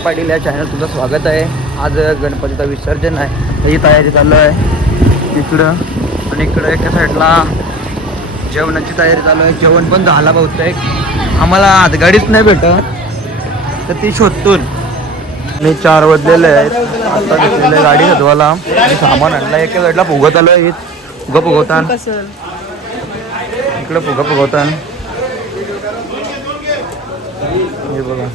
श्रीराम पाटील या चॅनल तुझं स्वागत आहे. आज गणपतीचं विसर्जन आहे, ही तयारी चालू आहे इकडं. आणि इकडं एका साईडला जेवणाची तयारी चालू आहे. जेवण पण झाला बहुतेक, आम्हाला हातगाडीच नाही भेटत तर ती शोधतून मी 4 वाजलेले आहेत. आता घेतलेलं गाडी सजवायला सामान आणलं. एका साईडला फुगत आलो आहे, फुगा फुगवतान इकडं फुगा फुगवतान हे बघा.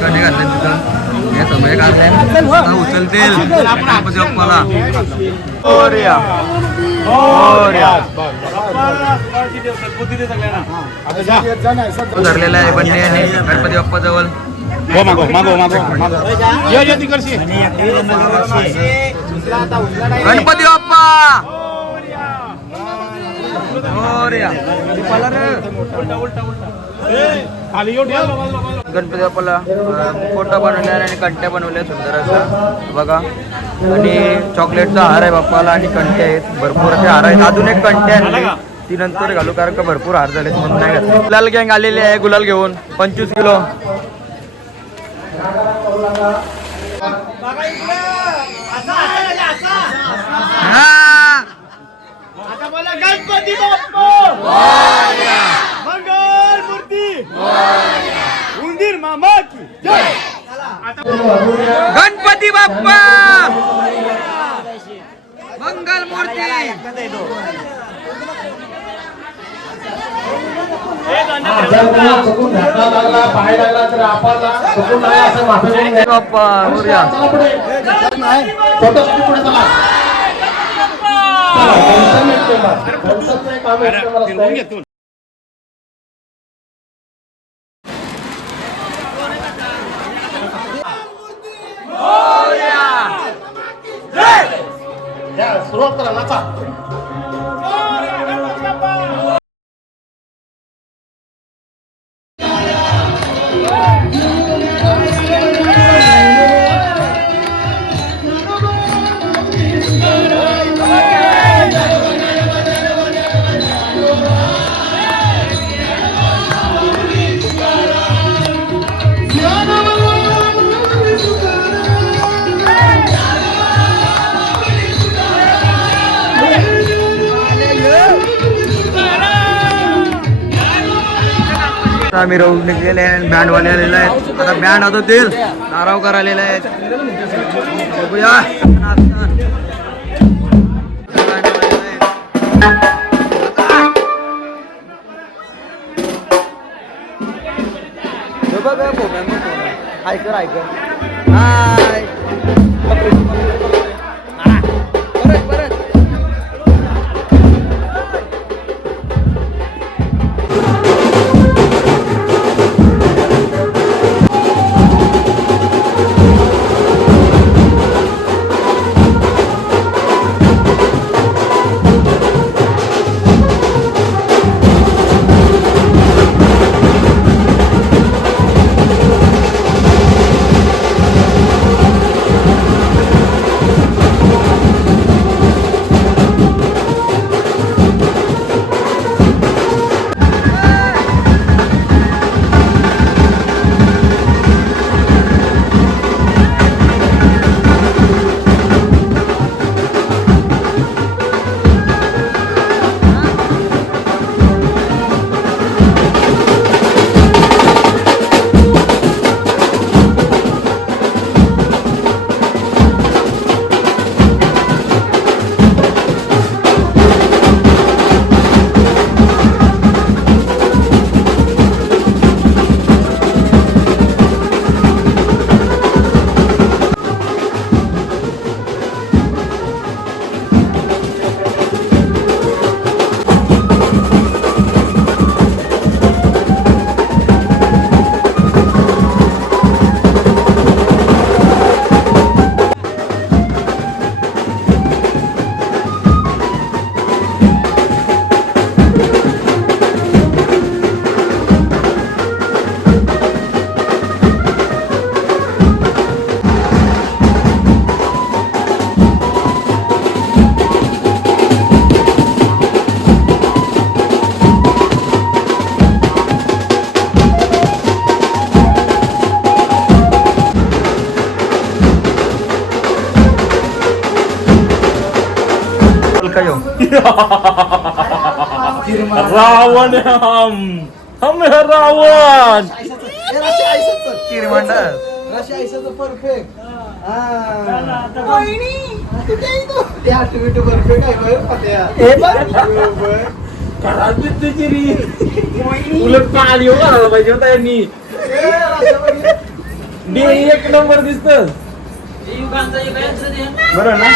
गाणे घातले तिथं हे समय घातले उचलतील गणपती बाप्पाला. धरलेला आहे बन्नी आणि गणपती बाप्पा जवळ. गणपती बाप्पा गणपती बाप्पाला फोटो बनवले आणि कंट्या बनवल्या सुंदर असं बघा. आणि चॉकलेटचा हार आहे बाप्पाला आणि कंटे आहेत, भरपूर असे हार आहेत. अजून एक कंटे आणले ती नंतर घालू कारण का भरपूर हार झाले म्हणून नाही घातले. गुलाल गँग आलेली आहे गुलाल घेऊन 25 किलो. गणपती बाप्पा मंगल मूर्ती उंदीर मामा की जय. गणपती बाप्पा मंगल मूर्ती. बाप्पा मोरया. सुरुवात करा नाचा. मिरवून निघलेले आहेत, बँडवाले आलेले आहेत. आता बँड आता तेल नारावकर आलेले आहेत. बघूया ऐकर ऐकर हाय रावण हम है रावण. परफेक्ट उलट पाणी करायला पाहिजे होता यांनी. एक नंबर दिसत बरं ना.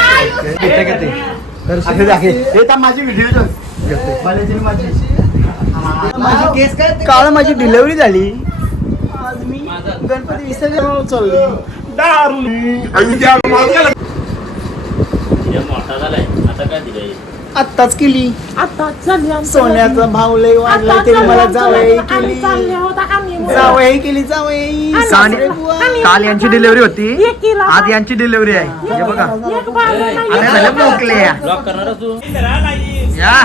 माझी व्हिडिओ काल माझी डिलिव्हरी झाली. आज मी गणपती विसर्जन चालली. मोठा झालाय आता काय दिलंय. आत्ताच केली. सोन्याचा भाव लय वाढलाय तरी मला जावई केली. जावई केली जावई. काल यांची डिलिव्हरी होती, आज यांची डिलिव्हरी आहे. हे बघा आता झालं मोकले या. ब्लॉक करणार तू. या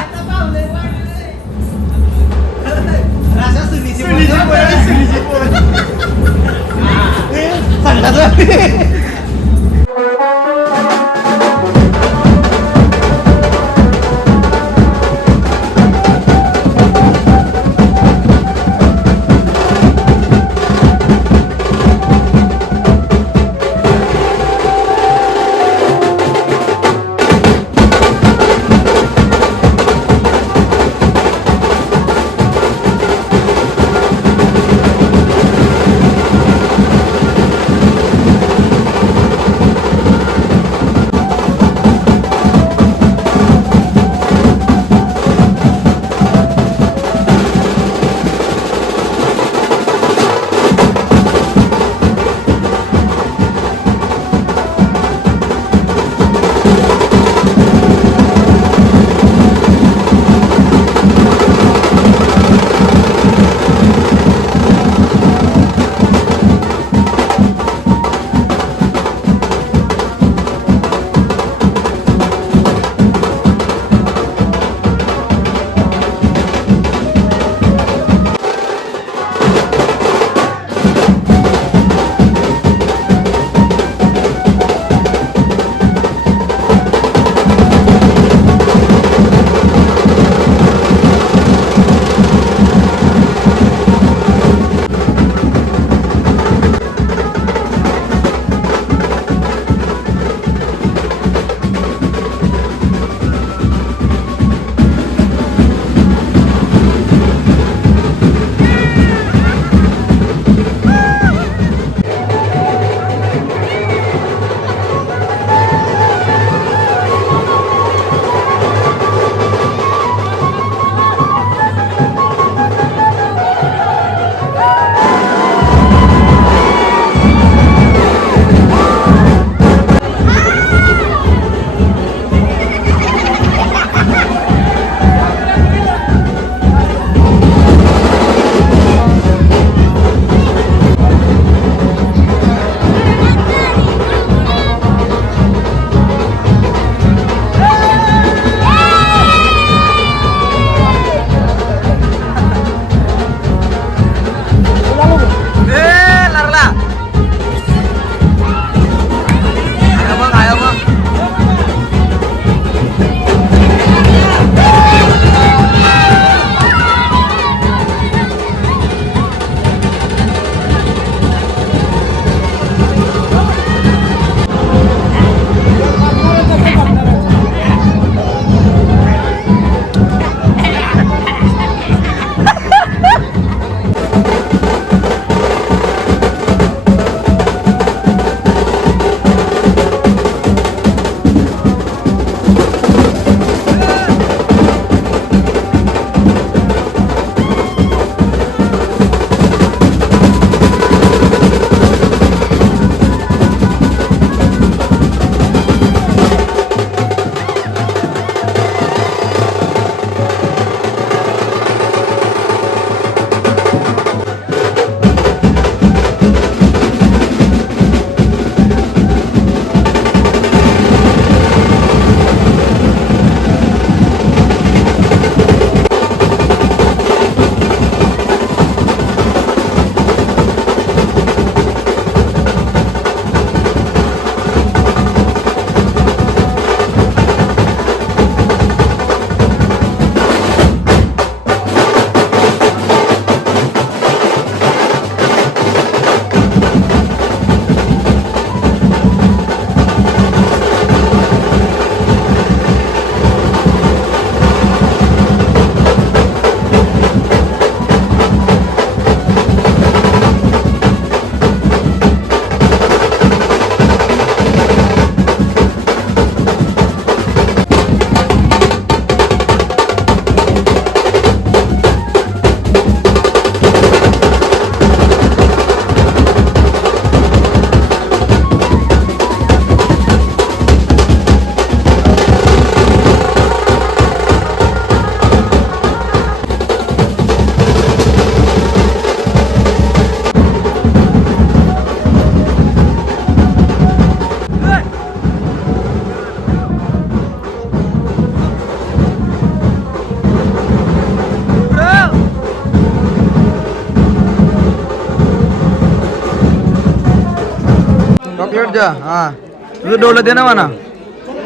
चॉकलेट द्या हा तुझं डोलं दे ना म्हणा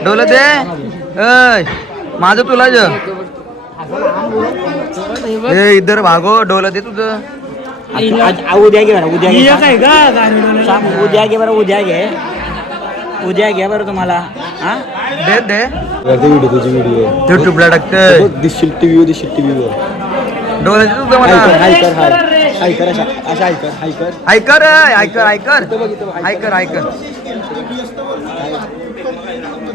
डोलं दे ऐ माझं तुला ज ए इधर भागो डोलं दे तुझं उद्या घे बरं उद्या ही एक आहे का गाडी डोलं? सांग उद्या घे बरं उद्या घे बरं तुम्हाला हा दे दे व्हिडिओ तुझी व्हिडिओ युट्यूबला टाकतोय दिसशील टीव्हीवर डोलं दे तुझं म्हणा हाय कर अशा हाय कर ऐकर ऐकर ऐकर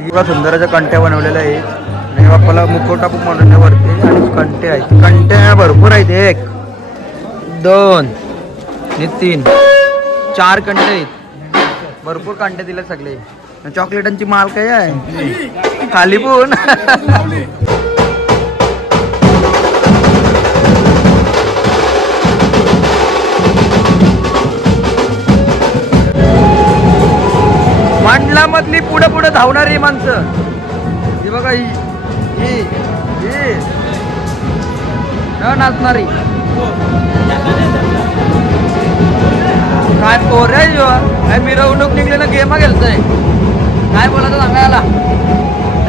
एवढा सुंदर अशा कंट्या बनवलेल्या आहे आणि बाप्पाला मुखवटा खूप वरती आणि कंटे आहेत कंट्या भरपूर आहेत 1 2 आणि 3 4 कंटे आहेत भरपूर कंटे दिले सगळे चॉकलेटांची माल काय आहे खाली पण मांडला मधली पुढे पुढे धावणारी माणसं ही बघा ही नाचणारी काय पोर आहे काय मिरवणूक निघले ना गेमा गेलतय काय बोलायचं सांगायला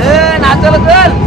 ए नाचल चल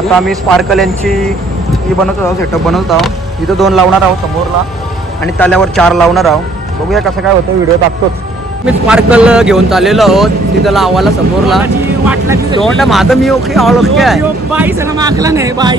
आता आम्ही स्पार्कल यांची ही बनवतो आहोत सेटअप बनवत आहोत इथं 2 लावणार आहोत समोरला आणि त्याल्यावर 4 लावणार आहोत बघूया कसं काय होतं व्हिडिओ टाकतोच मी स्पार्कल घेऊन चाललेलो आहोत तिथं लावायला समोरला तोंड माझं मी ओके ऑल ओके आहे बाई सर मागला नाही बाई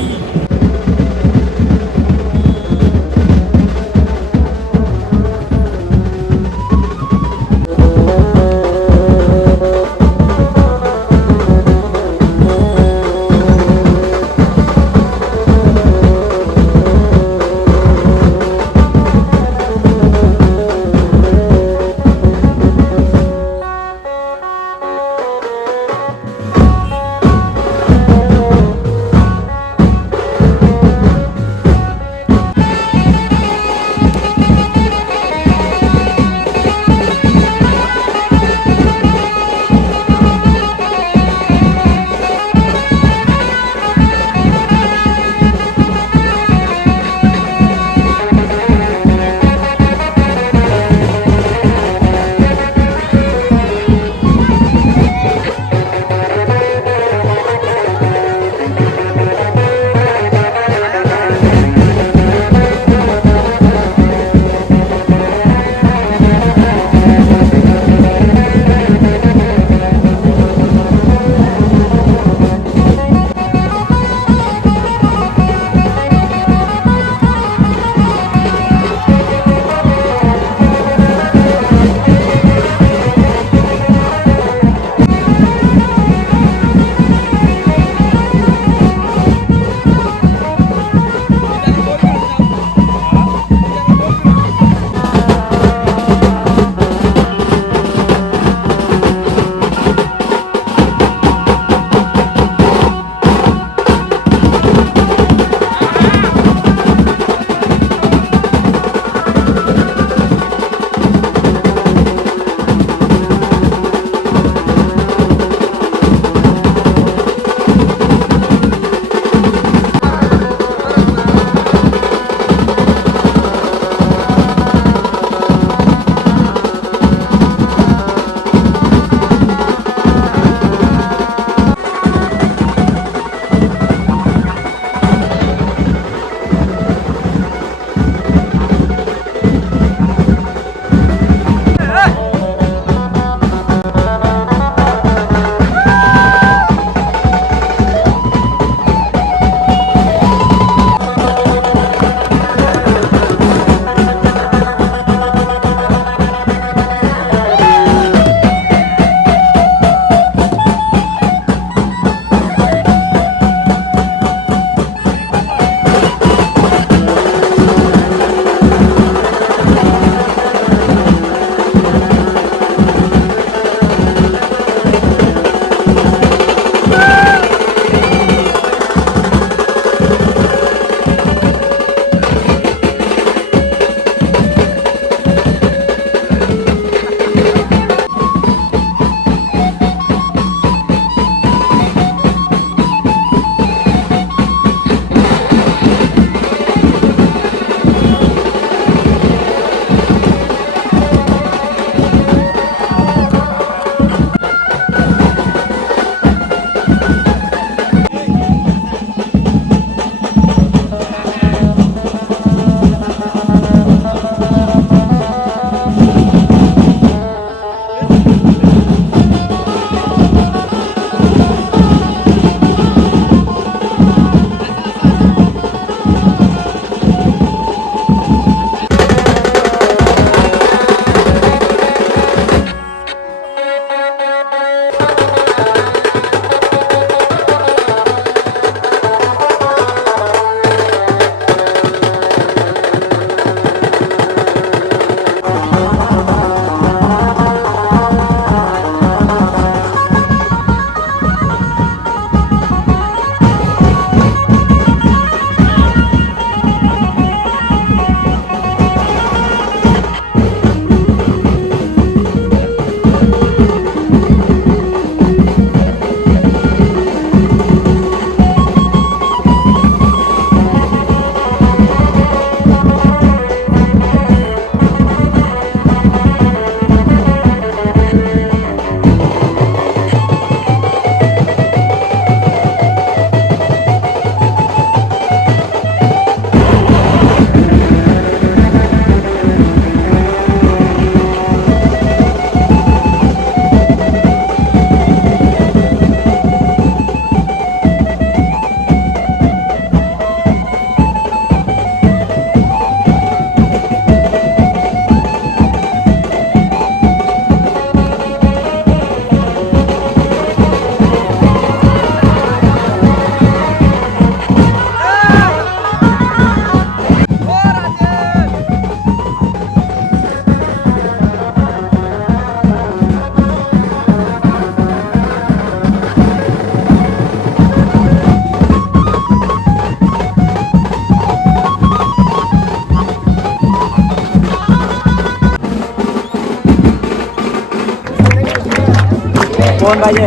कोण पाहिजे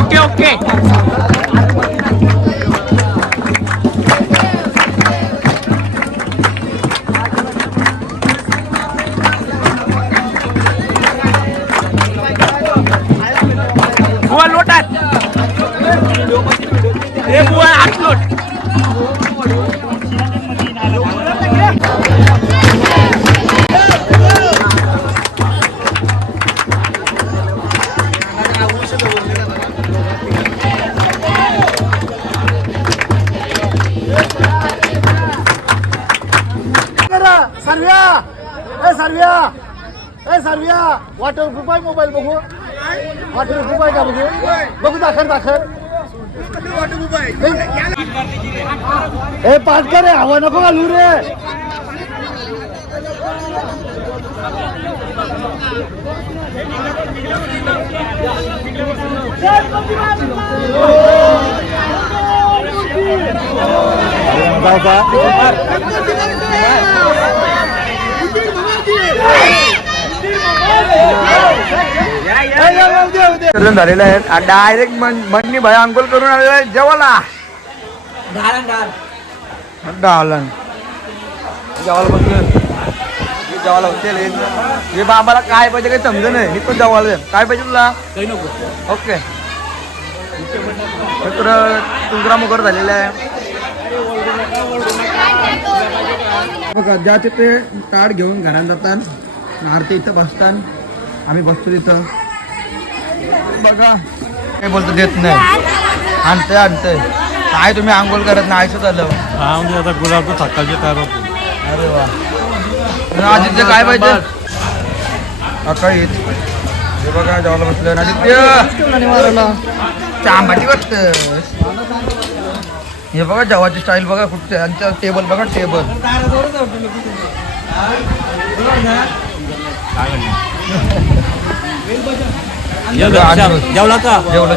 ओके ओके. बुवा लोटात हे बुवा आठ लोट. सर्व्या वॉटर प्रूफ आहे मोबाईल बघू वॉटर प्रूफ आहे का बघू दाखर हे पाठ करे हवा नको घालू रे. झालेलं आहे डायरेक्ट मधनी भाई अंकुल करून आलेला आहे जेवायला. जेवायला बसलं जेवायला होते हे बाबाला काय पाहिजे काही समज नाही. मी पण जेवायला काय पाहिजे तुला काही नको. ओके तुंगरा मुगर झालेला आहे बघा. ज्या तिथे ताट घेऊन घरात जातात आरती इथं बसतात आम्ही बसतो तिथं बघा. काय बोलतो देत नाही आणतंय काय तुम्ही आंघोळ करत नाही आयचं झालं. आता गुलाब सकाळचे तयार होतो. अरे वा आदित्य काय पाहिजे काहीच हे बघा जेवायला बसलं आदित्य चांबाटी वाटत. हे बघा जेवायची स्टाईल बघा कुठे त्यांच्या टेबल बघा टेबल जेवला का जेवलं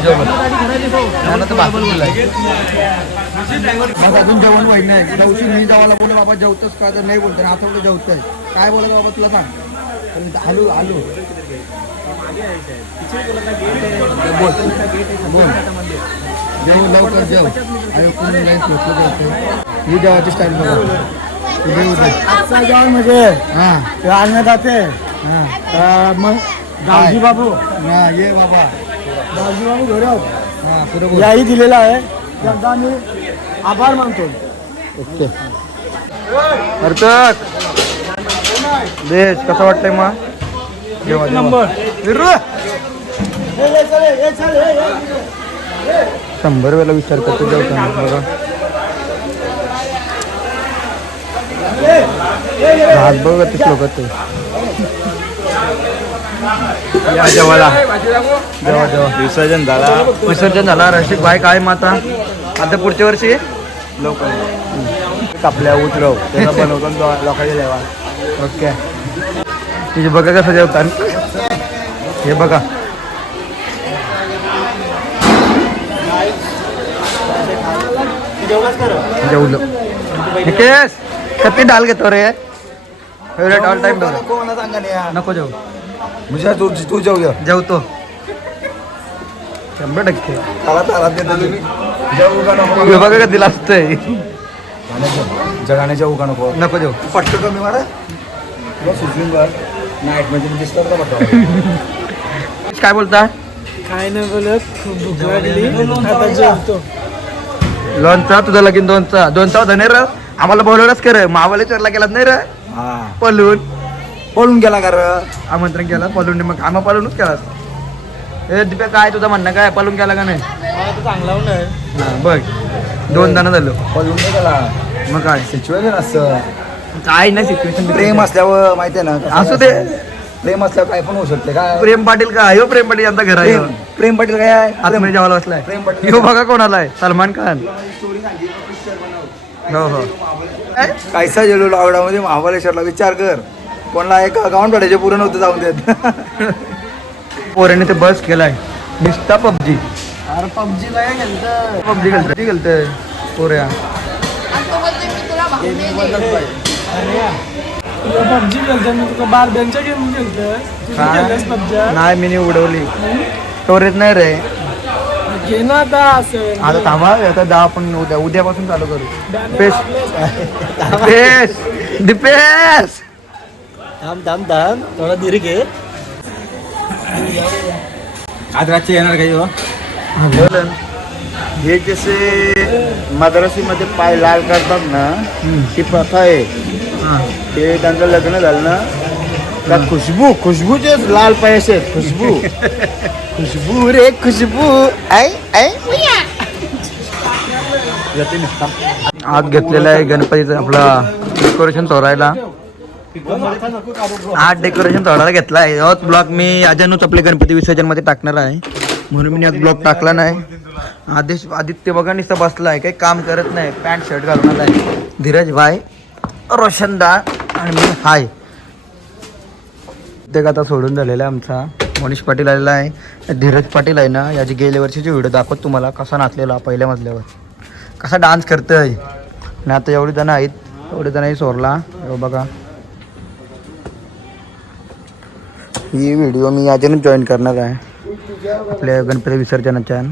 अजून जेवण व्हायचं नाही. जवशी नाही जेवायला बोला बाबा जेवतोस का तर नाही बोलतो आता कुठे जेवतोय काय बोलत बाबा तुला सांग. आलू आलू जेव लवकर जेव आणि कुणी नाही ही जेवायची स्टाईल बघा. जेवण म्हणजे हां आणण्यात जाते हां मग गावजी बाबू हां ये बाबा गावजी बाबू घरी हां बरोबर याही दिलेला आहे त्यांचा आम्ही आभार मानतो. ओके अर्थक देश कसं वाटतंय मग जेव्हा नंबर 100 वेळा विचार करतो जेवताना बघा. हात बघ ते लोक ते या जेवायला जेव्हा विसर्जन झाला. रसिक भाई काय माता आता पुढच्या वर्षी लवकर कापल्या उतरव त्याला बनवतो लोकांच्या जेवा. ओके तुझे बघा कसं जेवतात हे बघा. जेवलं निकेश किती डाल घेतो रे फेवरेट ऑल टाइम नको जेव म्हणजे तू जेवूया जेवतो 100%. हे बघा कधी लागतंय जगाने जेवू का नको नको जेव पट्ट कमी मारा सुचून नाईट मध्ये दिसतात का पट्ट. काय बोलता काय नाही बोलत खूप भूक लागली आता जेवतो. लोणचा तुझा लगीन दोनचा होता नाही र आम्हाला बोलवलंच कर महाबळेश्वरला गेलात नाही र पळून गेला का आमंत्रण केलं पळून मग आम्हा पळूनच केलास. ए दिप्या काय तुझं म्हणणं काय पळून गेला का नाही चांगला नाही बघ 2 जण झालो पळून नाही गेला मग काय सिच्युएशन असतं. काय नाही सिच्युएशन प्रेम असल्यावर माहिती आहे ना असू दे. प्रेम असल्यावर काय पण होऊ शकते काय. प्रेम पाटील काय हो प्रेम पाटील यांचा घर आहे प्रेम पाटील काय आहे आतमध्ये जेवायला बसलाय. प्रेम पाटील हो बघा कोणाला आहे सलमान खान. हो हो कायसा गेलो लॉकडाऊनमध्ये महाबळेश्वरला विचार कर कोणाला एक अकाउंट काढायचे पूर्ण नव्हतं जाऊन देत. पोराने ते बस केलाय नुसता पबजी अरे पबजीला पबजी खेळतोय पोऱ्या. पबजी खेळतो मी तुला बार बेंच्या गेम खेळतोय नाही मी उडवली स्टोरेज नाही रे. घे ना आता असं आता थांबा, आता 10 आपण उद्यापासून चालू करू. दिपेश थांब थोडा धीरे घे. आज रातचे येणार काही हो? हे जसे मद्रासीमध्ये पाय लाल करतात ना, ती प्रथा आहे. ते त्यांचं लग्न झालं ना, त्या खुशबूचे लाल पाय असे आहेत. खुशबू रे खुशबू. आज घेतलेला आहे गणपतीचा आपला डेकोरेशन तोरायला. आज डेकोरेशन तोडायला घेतला आहे. हाच ब्लॉग मी अजूनच आपले गणपती विसर्जन मध्ये टाकणार आहे, म्हणून मी आज ब्लॉग टाकला नाही. आदित्य बघा नुसतं बसला आहे, काही काम करत नाही, पॅन्ट शर्ट घालून आला आहे. धीरज भाई, रोशनदार आणि मी हाय. ते आता सोडून झालेला आहे आमचा. मनीष पाटील आलेला आहे. धीरज पाटील आहे ना, याची गेल्या वर्षीची व्हिडिओ दाखवत तुम्हाला, कसा नाचलेला पहिल्या मजल्यावर, कसा डान्स करतोय. आणि आता एवढे जण आहेत, एवढे जणही सोरला बघा. ही व्हिडिओ मी अजूनच जॉईन करणार आहे आपल्या गणपती विसर्जनाच्या.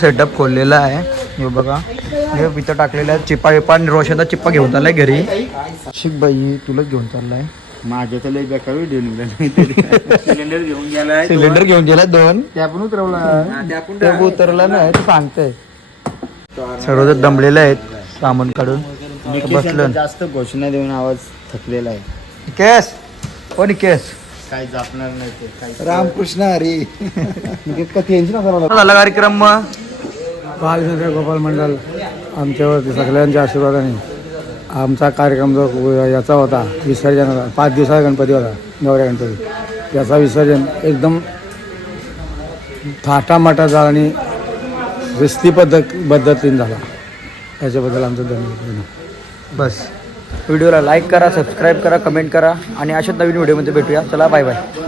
सेटअप खोललेला आहे. हे बघा, हे इथं टाकलेलं आहे. चिप्पा विप्पा आणि रोशनचा चिप्पा घेऊन चाललाय घरी. शिक बाई, तुलाच घेऊन चाललाय. माझ्या तर लई बेकार व्हिडिओ निघला नाही. सिलेंडर घेऊन गेलाय. सिलेंडर घेऊन गेला 2. त्या पण उतरवला. ते उतरला नाही, ते सांगतंय. सर्व दमलेले आहेत सामान काढून. बसलं जास्त घोषणा देऊन आवाज थकलेला आहे. निकेश, ओ निकेश, काही जापणार नाही ते. काही रामकृष्ण हरी. झाला कार्यक्रम मग. बालचंद्र गोपाल मंडळ आमच्यावरती सगळ्यांच्या आशीर्वादाने आमचा कार्यक्रम जो याचा होता विसर्जनाचा, 5 दिवसाचा गणपती होता, गौऱ्या गणपती, त्याचा विसर्जन एकदम थाटामाटा झाला आणि रिस्ती पद्धतीने झाला. त्याच्याबद्दल आमचं धन्यवाद. बस व्हिडिओला लाईक करा, सबस्क्राईब करा, कमेंट करा आणि अशाच नवीन व्हिडिओमध्ये भेटूया. चला, बाय बाय.